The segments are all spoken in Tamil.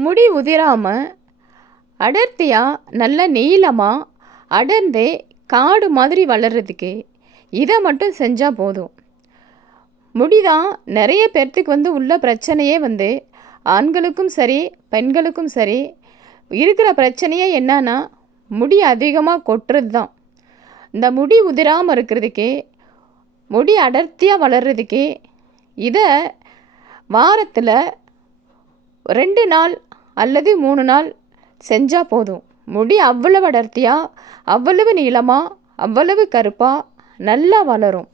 முடி உதிராமல் அடர்த்தியாக நல்ல நீளமாக அடர்ந்து காடு மாதிரி வளர்கிறதுக்கு இதை மட்டும் செஞ்சால் போதும். முடி தான் நிறைய பேர்த்துக்கு வந்து உள்ள பிரச்சனையே வந்து ஆண்களுக்கும் சரி பெண்களுக்கும் சரி இருக்கிற பிரச்சனையே என்னன்னா முடி அதிகமாக கொட்டுறது தான் இந்த முடி உதிராமல் இருக்கிறதுக்கு முடி அடர்த்தியாக வளர்கிறதுக்கு இதை வாரத்தில் ரெண்டு நாள் அல்லது மூணு நாள் செஞ்சால் போதும். முடி அவ்வளவு அடர்த்தியாக அவ்வளவு நீளமாக அவ்வளவு கருப்பாக நல்லா வளரும்.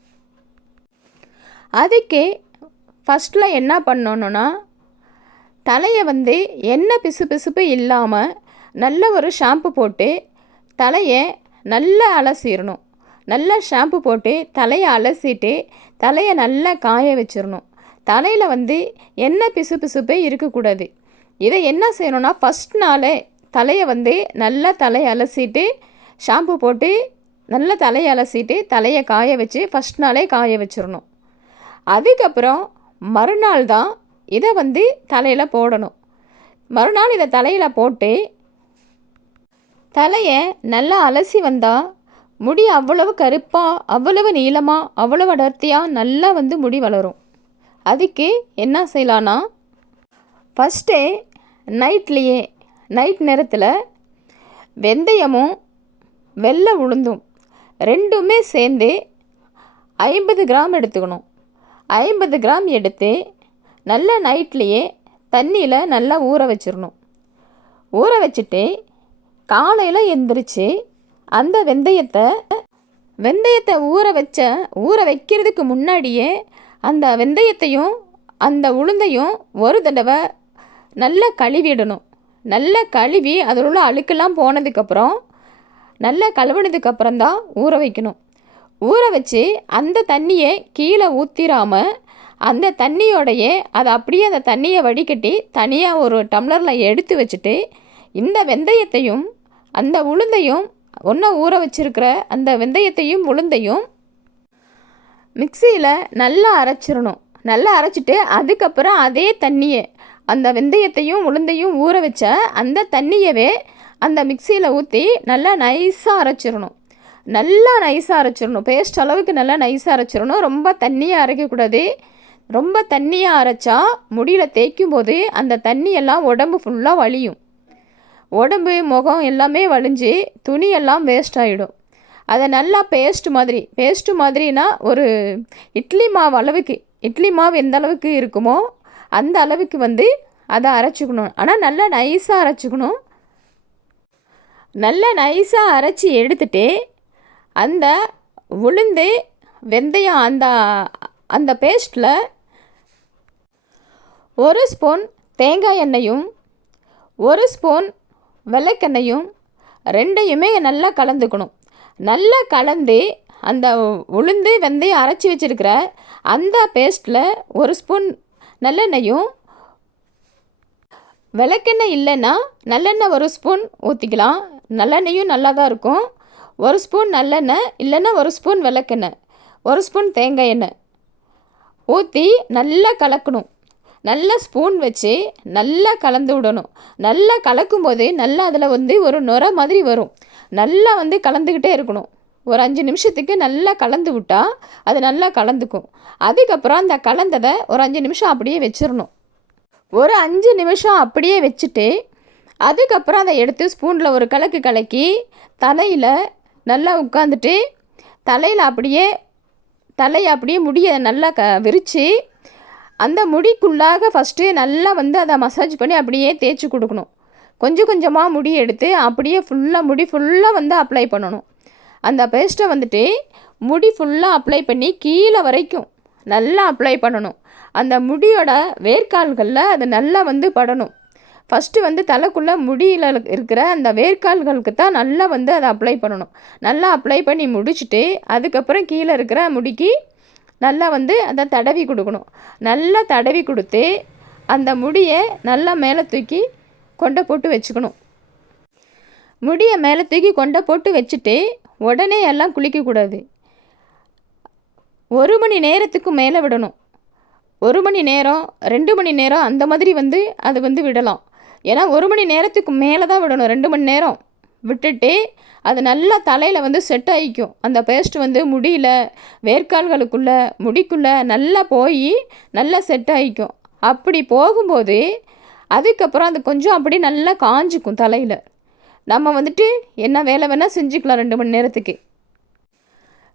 அதுக்கே ஃபஸ்ட்டில் என்ன பண்ணணுன்னா தலையை வந்து எண்ணெய் பிசு பிசுப்பு இல்லாமல் நல்ல ஒரு ஷாம்பு போட்டு தலையை நல்லா அலசிடணும் நல்லா ஷாம்பு போட்டு தலையை அலசிட்டு தலையை நல்லா காய வச்சிடணும் தலையில் வந்து எண்ணெய் பிசு பிசுப்பே இருக்கக்கூடாது. இதை என்ன செய்யணும்னா ஃபஸ்ட் நாளே தலையை வந்து நல்லா தலையை அலசிட்டு ஷாம்பு போட்டு நல்லா தலையை அலசிட்டு தலையை காய வச்சு ஃபஸ்ட் நாளே காய வச்சிடணும். அதுக்கப்புறம் மறுநாள் தான் இதை வந்து தலையில் போடணும். மறுநாள் இதை தலையில் போட்டு தலையை நல்லா அலசி வந்தால் முடி அவ்வளவு கருப்பாக அவ்வளவு நீளமாக அவ்வளவு அடர்த்தியாக நல்லா வந்து முடி வளரும். அதுக்கு என்ன செய்யலான்னா ஃபஸ்ட்டே நைட்லேயே நைட் நேரத்தில் வெந்தயமும் வெள்ளை உளுந்தும் ரெண்டுமே சேர்ந்து ஐம்பது கிராம் எடுத்துக்கணும். ஐம்பது கிராம் எடுத்து நல்லா நைட்லேயே தண்ணியில் நல்லா ஊற வச்சிடணும் ஊற வச்சுட்டு காலையில் எந்திரிச்சு அந்த வெந்தயத்தை வெந்தயத்தை ஊற வச்ச ஊற வைக்கிறதுக்கு முன்னாடியே அந்த வெந்தயத்தையும் அந்த உளுந்தையும் ஒரு தடவை நல்லா கழுவிடணும். நல்லா கழுவி அதில் உள்ள அழுக்கெல்லாம் போனதுக்கப்புறம் நல்லா கழுவுனதுக்கப்புறம் தான் ஊற வைக்கணும். ஊற வச்சு அந்த தண்ணியை கீழே ஊற்றிடாமல் அந்த தண்ணியோடையே அதை அப்படியே அந்த தண்ணியை வடிகட்டி தனியாக ஒரு டம்ளரில் எடுத்து வச்சுட்டு இந்த வெந்தயத்தையும் அந்த உளுந்தையும் ஒன்றா ஊற வச்சிருக்கிற அந்த வெந்தயத்தையும் உளுந்தையும் மிக்சியில் நல்லா அரைச்சிடணும். நல்லா அரைச்சிட்டு அதுக்கப்புறம் அதே தண்ணியை அந்த வெந்தயத்தையும் உளுந்தையும் ஊற வச்ச அந்த தண்ணியவே அந்த மிக்சியில் ஊற்றி நல்லா நைஸாக அரைச்சிடணும். நல்லா நைஸாக அரைச்சிடணும். பேஸ்ட் அளவுக்கு நல்லா நைஸாக அரைச்சிடணும். ரொம்ப தண்ணியாக அரைக்கக்கூடாது. ரொம்ப தண்ணியாக அரைச்சா முடியில் தேய்க்கும் போது அந்த தண்ணியெல்லாம் உடம்பு ஃபுல்லாக வலியும். உடம்பு முகம் எல்லாமே வலிஞ்சு துணியெல்லாம் வேஸ்ட் ஆகிடும் அதை நல்லா பேஸ்ட்டு மாதிரி பேஸ்ட்டு மாதிரினா ஒரு இட்லி மாவு அளவுக்கு இட்லி மாவு எந்த அளவுக்கு இருக்குமோ அந்த அளவுக்கு வந்து அதை அரைச்சிக்கணும். ஆனால் நல்லா நைஸாக அரைச்சிக்கணும். நல்லா நைஸாக அரைச்சி எடுத்துட்டு அந்த உளுந்து வெந்தயம் அந்த அந்த பேஸ்ட்டில் ஒரு ஸ்பூன் தேங்காய் எண்ணெயும் ஒரு ஸ்பூன் வெள்ளைக்கெண்ணையும் ரெண்டையுமே நல்லா கலந்துக்கணும். நல்லா கலந்து அந்த உளுந்து வெந்தயம் அரைச்சி வச்சுருக்கிற அந்த பேஸ்ட்டில் ஒரு ஸ்பூன் நல்லெண்ணெயும் விளக்கெண்ணெய் இல்லைன்னா நல்லெண்ணெய் ஒரு ஸ்பூன் ஊற்றிக்கலாம் நல்லெண்ணெயும் நல்லா தான் இருக்கும். ஒரு ஸ்பூன் நல்லெண்ணெய் இல்லைன்னா ஒரு ஸ்பூன் விளக்கெண்ணெய் ஒரு ஸ்பூன் தேங்காய் எண்ணெய் ஊற்றி நல்லா கலக்கணும். நல்லா ஸ்பூன் வச்சு நல்லா கலந்து விடணும். நல்லா கலக்கும்போது நல்லா அதில் வந்து ஒரு நுர மாதிரி வரும். நல்லா வந்து கலந்துக்கிட்டே இருக்கணும். ஒரு அஞ்சு நிமிஷத்துக்கு நல்லா கலந்து விட்டால் அது நல்லா கலந்துக்கும். அதுக்கப்புறம் அந்த கலந்ததை ஒரு அஞ்சு நிமிஷம் அப்படியே வச்சிடணும் ஒரு அஞ்சு நிமிஷம் அப்படியே வச்சுட்டு அதுக்கப்புறம் அதை எடுத்து ஸ்பூனில் ஒரு கலக்கு கலக்கி தலையில் நல்லா உட்காந்துட்டு தலையில் அப்படியே தலையை அப்படியே முடியை நல்லா க விரித்து அந்த முடிக்குள்ளாக ஃபஸ்ட்டு நல்லா வந்து அதை மசாஜ் பண்ணி அப்படியே தேய்ச்சி கொடுக்கணும். கொஞ்சம் கொஞ்சமாக முடி எடுத்து அப்படியே ஃபுல்லாக முடி ஃபுல்லாக வந்து அப்ளை பண்ணணும். அந்த பேஸ்ட்டை வந்துட்டு முடி ஃபுல்லாக அப்ளை பண்ணி கீழே வரைக்கும் நல்லா அப்ளை பண்ணணும். அந்த முடியோட வேர்க்கால்களில் அது நல்லா வந்து படணும். ஃபஸ்ட்டு வந்து தலைக்குள்ளே முடியில் இருக்கிற அந்த வேர்க்கால்களுக்கு தான் நல்லா வந்து அதை அப்ளை பண்ணணும். நல்லா அப்ளை பண்ணி முடிச்சுட்டு அதுக்கப்புறம் கீழே இருக்கிற முடிக்கு நல்லா வந்து அதை தடவி கொடுக்கணும். நல்லா தடவி கொடுத்து அந்த முடியை நல்லா மேலே தூக்கி கொண்டை போட்டு வச்சுக்கணும். முடியை மேலே தூக்கி கொண்டை போட்டு வச்சுட்டு உடனே எல்லாம் குளிக்கக்கூடாது. ஒரு மணி நேரத்துக்கு மேலே விடணும். ஒரு மணி நேரம் ரெண்டு மணி நேரம் அந்த மாதிரி வந்து அது வந்து விடலாம். ஏன்னா ஒரு மணி நேரத்துக்கு மேலே தான் விடணும். ரெண்டு மணி நேரம் விட்டுட்டு அது நல்லா தலையில் வந்து செட் ஆகிக்கும் அந்த பேஸ்ட் வந்து முடியல வேர்க்கால்களுக்குள்ளே முடிக்குள்ளே நல்லா போய் நல்லா செட் ஆகிக்கும் அப்படி போகும்போது அதுக்கப்புறம் அது கொஞ்சம் அப்படி நல்லா காஞ்சிக்கும் தலையில். நம்ம வந்துட்டு என்ன வேலை வேணால் செஞ்சுக்கலாம் ரெண்டு மணி நேரத்துக்கு.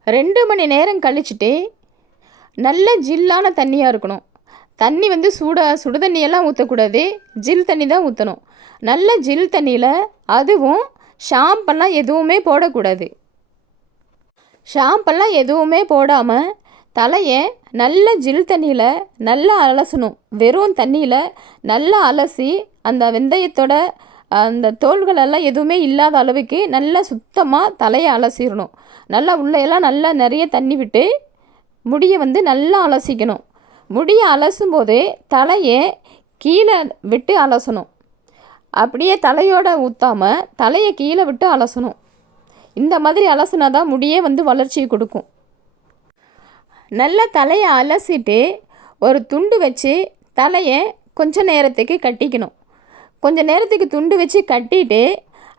ரெண்டு மணி நேரம் கழிச்சுட்டு நல்ல ஜில்லான தண்ணியாக இருக்கணும். தண்ணி வந்து சூடாக சுடு தண்ணியெல்லாம் ஊற்றக்கூடாது ஜில் தண்ணி தான் ஊற்றணும் நல்ல ஜில் தண்ணியில் அதுவும் ஷாம்பெல்லாம் எதுவுமே போடக்கூடாது. ஷாம்பெல்லாம் எதுவுமே போடாமல் தலையை நல்ல ஜில் தண்ணியில் நல்லா அலசணும். வெறும் தண்ணியில் நல்லா அலசி அந்த வெந்தயத்தோட அந்த தோள்களெல்லாம் எதுவுமே இல்லாத அளவுக்கு நல்லா சுத்தமாக தலையை அலசிடணும். நல்லா உள்ளையெல்லாம் நல்லா நிறைய தண்ணி விட்டு முடியை வந்து நல்லா அலசிக்கணும். முடியை அலசும் போது தலையை கீழே விட்டு அலசணும். அப்படியே தலையோட ஊற்றாமல் தலையை கீழே விட்டு அலசணும். இந்த மாதிரி அலசுனா தான் முடியே வந்து வளர்ச்சி கொடுக்கும். நல்லா தலையை அலசிட்டு ஒரு துண்டு வச்சு தலையை கொஞ்ச நேரத்துக்கு கட்டிக்கணும். கொஞ்ச நேரத்துக்கு துண்டு வச்சு கட்டிட்டு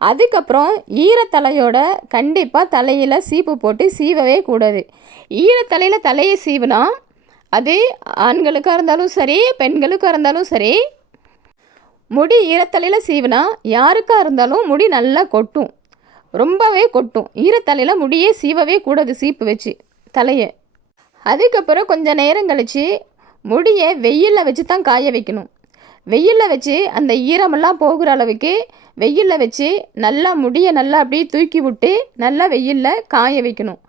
அதுக்கப்புறம் ஈரத்தலையோட கண்டிப்பாக தலையில் சீப்பு போட்டு சீவவே கூடாது. ஈரத்தலையில் தலையை சீவினா அது ஆண்களுக்காக இருந்தாலும் சரி பெண்களுக்காக இருந்தாலும் சரி முடி ஈரத்தலையில் சீவினா யாருக்காக இருந்தாலும் முடி நல்லா கொட்டும். ரொம்பவே கொட்டும். ஈரத்தலையில் முடியே சீவவே கூடாது சீப்பு வச்சு தலையை. அதுக்கப்புறம் கொஞ்சம் நேரம் கழித்து முடியை வெயிலில் வச்சு தான் காய வைக்கணும். வெயிலில் வச்சு அந்த ஈரமெல்லாம் போகிற அளவுக்கு வெயிலில் வச்சு நல்லா முடியை நல்லா அப்படியே தூக்கி விட்டு நல்லா வெயிலில் காய வைக்கணும்.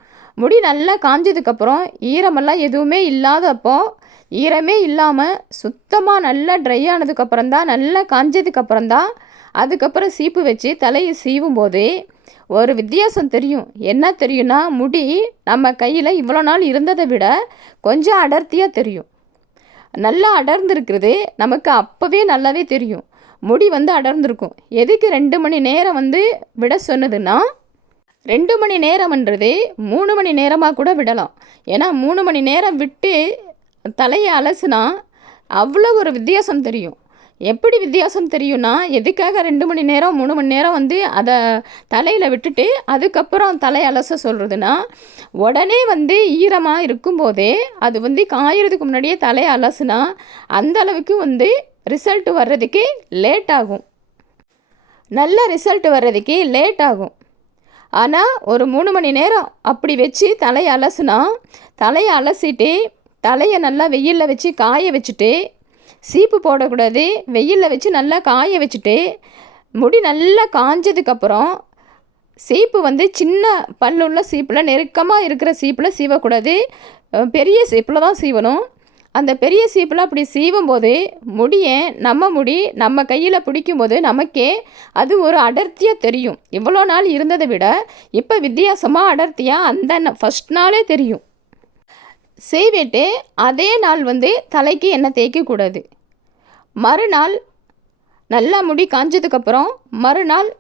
முடி நல்லா காஞ்சதுக்கப்புறம் ஈரமெல்லாம் எதுவுமே இல்லாதப்போ ஈரமே இல்லாமல் சுத்தமாக நல்லா ட்ரை ஆனதுக்கப்புறம் தான் நல்லா காஞ்சதுக்கப்புறம் தான் அதுக்கப்புறம் சீப்பு வச்சு தலையை சீவும் போது ஒரு வித்தியாசம் தெரியும். என்ன தெரியும்னா முடி நம்ம கையில் இவ்வளோ நாள் இருந்ததை விட கொஞ்சம் அடர்த்தியாக தெரியும். நல்லா அடர்ந்துருக்கிறது நமக்கு அப்போவே நல்லாவே தெரியும். முடி வந்து அடர்ந்திருக்கும். எதுக்கு ரெண்டு மணி நேரம் வந்து விட சொன்னதுன்னா ரெண்டு மணி நேரம்ன்றது மூணு மணி நேரமாக கூட விடலாம். ஏன்னா மூணு மணி நேரம் விட்டு தலையை அலசுனா அவ்வளோ ஒரு வித்தியாசம் தெரியும். எப்படி வித்தியாசம் தெரியும்னா எதுக்காக ரெண்டு மணி நேரம் மூணு மணி நேரம் வந்து அதை தலையில் விட்டுட்டு அதுக்கப்புறம் தலை அலச சொல்கிறதுனா உடனே வந்து ஈரமாக இருக்கும்போதே அது வந்து காயறதுக்கு முன்னாடியே தலையை அலசுனா அந்த அளவுக்கு வந்து ரிசல்ட் வர்றதுக்கு லேட் ஆகும். நல்ல ரிசல்ட் வர்றதுக்கு லேட் ஆகும். ஆனால் ஒரு மூணு மணி நேரம் அப்படி வச்சு தலையை அலசுனா தலையை அலசிட்டு தலையை நல்லா வெயிலில் வச்சு காய வச்சுட்டு சீப்பு போடக்கூடாது. வெயிலில் வச்சு நல்லா காய வச்சுட்டு முடி நல்லா காஞ்சதுக்கப்புறம் சீப்பு வந்து சின்ன பல்லுள்ள சீப்பில் நெருக்கமாக இருக்கிற சீப்பில் சீவக்கூடாது. பெரிய சீப்பில் தான் சீவணும். அந்த பெரிய சீப்பில் அப்படி சீவும் போது முடியை நம்ம முடி நம்ம கையில் பிடிக்கும்போது நமக்கே அது ஒரு அடர்த்தியாக தெரியும். இவ்வளோ நாள் இருந்ததை விட இப்போ வித்தியாசமாக அடர்த்தியாக அந்த ஃபஸ்ட் நாளே தெரியும். செய்விட்டு அதே நாள் வந்து தலைக்கு எண்ணெய் தேய்க்கக்கூடாது. மறுநாள் நல்லா முடி காஞ்சதுக்கப்புறம் மறுநாள்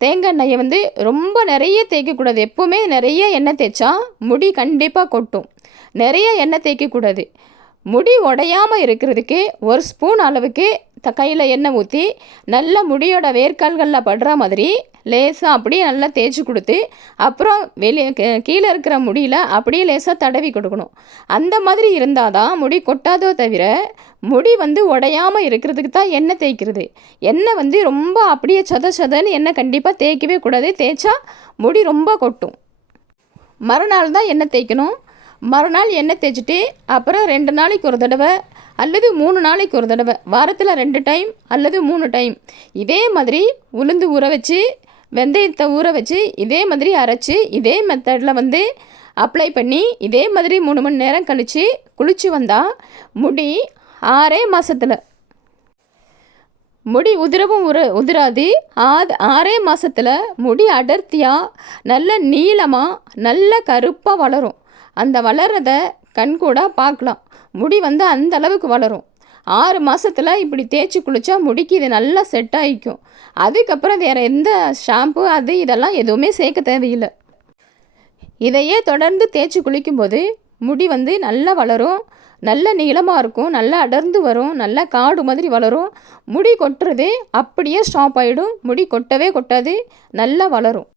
தேங்காய் எண்ணெயை வந்து ரொம்ப நிறைய தேய்க்கக்கூடாது. எப்போவுமே நிறைய எண்ணெய் தேய்ச்சா முடி கண்டிப்பாக கொட்டும். நிறைய எண்ணெய் தேய்க்கக்கூடாது. முடி உடையாமல் இருக்கிறதுக்கு ஒரு ஸ்பூன் அளவுக்கு த கையில் எண்ணெய் ஊற்றி நல்லா முடியோட வேர்க்கால்களில் படுற மாதிரி லேசாக அப்படியே நல்லா தேய்ச்சி கொடுத்து அப்புறம் வெளியே கீழே இருக்கிற முடியில் அப்படியே லேசாக தடவி கொடுக்கணும். அந்த மாதிரி இருந்தால் தான் முடி கொட்டாதோ தவிர முடி வந்து உடையாமல் இருக்கிறதுக்கு தான் எண்ணெய் தேய்க்கிறது. எண்ணெய் வந்து ரொம்ப அப்படியே சொத சொதன்னு எண்ணெய் கண்டிப்பாக தேய்க்கவே கூடாது. தேய்ச்சா முடி ரொம்ப கொட்டும். மறுநாள் தான் எண்ணெய் தேய்க்கணும். மறுநாள் எண்ணெய் தேய்ச்சிட்டு அப்புறம் ரெண்டு நாளைக்கு ஒரு தடவை அல்லது மூணு நாளைக்கு ஒரு தடவை வாரத்தில் ரெண்டு டைம் அல்லது மூணு டைம் இதே மாதிரி உளுந்து ஊற வச்சு வெந்தயத்தை ஊற வச்சு இதே மாதிரி அரைச்சி இதே மெத்தடில் வந்து அப்ளை பண்ணி இதே மாதிரி மூணு மணி நேரம் கழித்து குளித்து வந்தால் முடி ஆறே மாதத்தில் முடி உதிரவும் உர உதிராது. ஆது ஆறே மாதத்தில் முடி அடர்த்தியாக நல்ல நீளமாக நல்ல கருப்பாக வளரும். அந்த வளர்கிறத கண்கூடாக பார்க்கலாம். முடி வந்து அந்த அளவுக்கு வளரும். ஆறு மாதத்தில் இப்படி தேய்ச்சி குளித்தா முடிக்கு இது நல்லா செட் ஆகிக்கும் அதுக்கப்புறம் வேறு எந்த ஷாம்பு அது இதெல்லாம் எதுவுமே சேர்க்க தேவையில்லை. இதையே தொடர்ந்து தேய்ச்சி குளிக்கும்போது முடி வந்து நல்லா வளரும் நல்ல நீளமாக இருக்கும் நல்லா அடர்ந்து வரும் நல்லா காடு மாதிரி வளரும். முடி கொட்டுறதே அப்படியே ஸ்டாப் ஆகிடும் முடி கொட்டவே கொட்டாது நல்லா வளரும்.